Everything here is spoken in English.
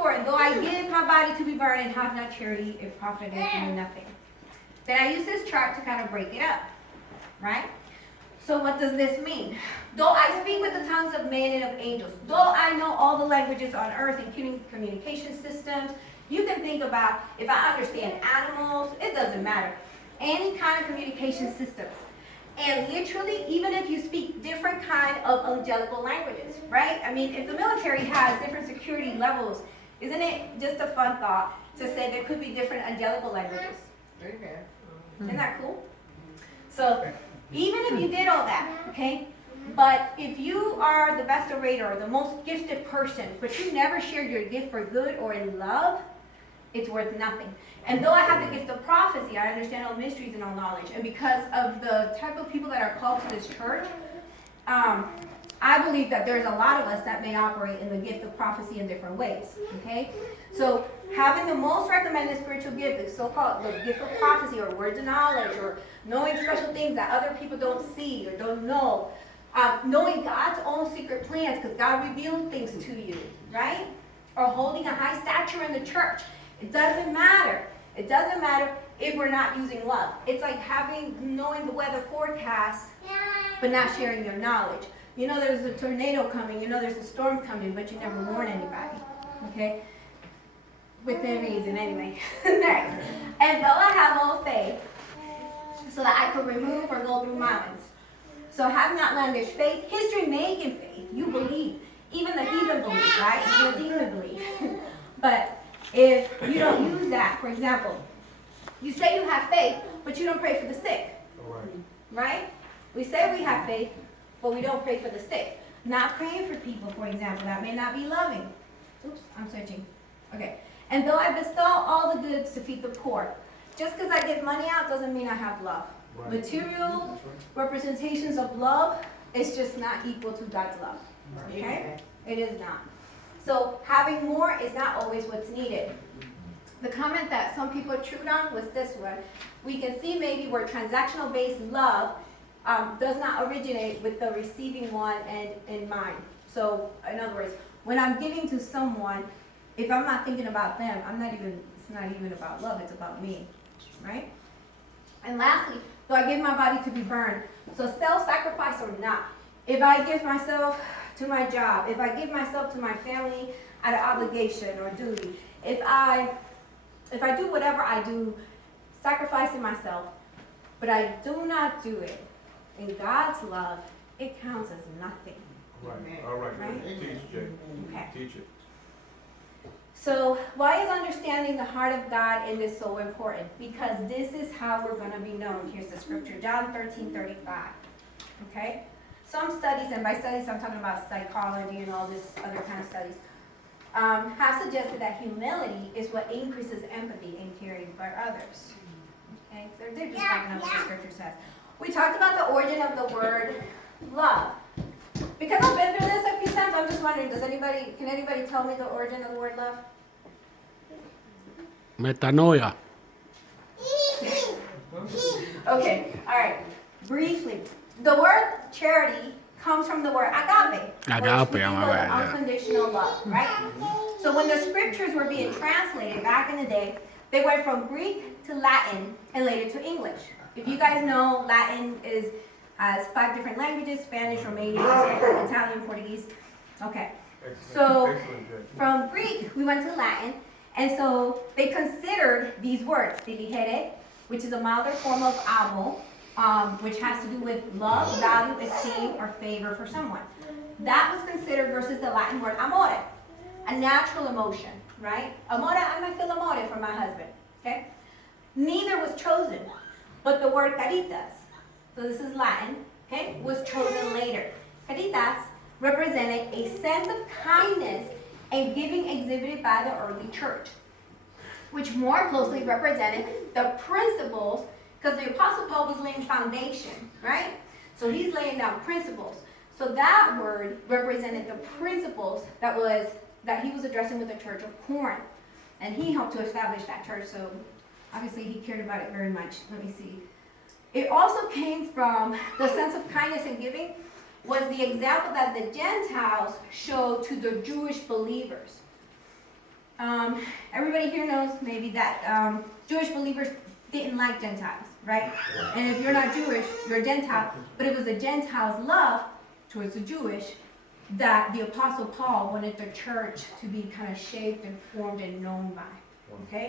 4, though I give my body to be burned and have not charity, it profiteth me nothing. Then I use this chart to kind of break it up, right? So what does this mean? Though I speak with the tongues of men and of angels, though I know all the languages on earth, including communication systems, you can think about, if I understand animals, it doesn't matter. Any kind of communication systems. And literally, even if you speak different kind of angelical languages, right? I mean, if the military has different security levels, isn't it just a fun thought to say there could be different angelical languages? Isn't that cool? So, even if you did all that, okay? But if you are the best orator, the most gifted person, but you never shared your gift for good or in love, it's worth nothing. And though I have the gift of prophecy, I understand all mysteries and all knowledge. And because of the type of people that are called to this church, I believe that there's a lot of us that may operate in the gift of prophecy in different ways, okay? So having the most recommended spiritual gift, the so-called the gift of prophecy or words of knowledge or knowing special things that other people don't see or don't know, knowing God's own secret plans because God revealed things to you, right? Or holding a high stature in the church. It doesn't matter. It doesn't matter if we're not using love. It's like knowing the weather forecast, but not sharing your knowledge. You know there's a tornado coming, you know there's a storm coming, but you never warn anybody, okay? Within reason, anyway. Next. And though I have all faith, so that I could remove or go through mountains. So having outlandish faith, history making faith, you believe. Even the heathen believe, right? Even the demon believe. But if you don't use that, for example, you say you have faith, but you don't pray for the sick. Right? We say we have faith, but we don't pray for the sick. Not praying for people, for example, that may not be loving. Oops, I'm searching. Okay. And though I bestow all the goods to feed the poor, just because I give money out doesn't mean I have love. Right. Material representations of love is just not equal to God's love. Okay? It is not. So having more is not always what's needed. The comment that some people chewed on was this one. We can see maybe where transactional-based love does not originate with the receiving one and in mind. So in other words, when I'm giving to someone, if I'm not thinking about them, it's not even about love, it's about me, right? And lastly, do I give my body to be burned? So self-sacrifice or not. If I give myself to my job, if I give myself to my family out of obligation or duty, if I do whatever I do, sacrificing myself, but I do not do it in God's love, it counts as nothing. Right. All right. Right? Teach, Jay. Okay. Teach it. So why is understanding the heart of God in this so important? Because this is how we're going to be known. Here's the scripture, John 13:35. Okay? Some studies, and by studies I'm talking about psychology and all this other kind of studies, have suggested that humility is what increases empathy and caring for others. Okay? So they're just backing up what the scripture says. We talked about the origin of the word love. Because I've been through this a few times, I'm just wondering, can anybody tell me the origin of the word love? Metanoia. Okay, all right. Briefly, the word charity comes from the word agape. Agape, which I'm means aware, yeah. unconditional love, right? So when the scriptures were being translated back in the day, they went from Greek to Latin and later to English. If you guys know, Latin has 5 different languages: Spanish, Romanian, Italian, Portuguese. Okay. So from Greek, we went to Latin, and so they considered these words, diligere, which is a milder form of amo, which has to do with love, value, esteem, or favor for someone. That was considered versus the Latin word amore, a natural emotion, right? Amore, I might feel amore for my husband, okay? Neither was chosen, but the word caritas, so this is Latin, okay, was chosen later. Caritas represented a sense of kindness and giving exhibited by the early church, which more closely represented the principles, because the Apostle Paul was laying foundation, right? So he's laying down principles. So that word represented the principles that he was addressing with the church of Corinth. And he helped to establish that church, so obviously he cared about it very much. Let me see. It also came from the sense of kindness and giving was the example that the Gentiles showed to the Jewish believers. everybody here knows maybe that Jewish believers didn't like Gentiles, right? And if you're not Jewish, you're a Gentile. But it was a Gentile's love towards the Jewish that the Apostle Paul wanted the church to be kind of shaped and formed and known by. Okay?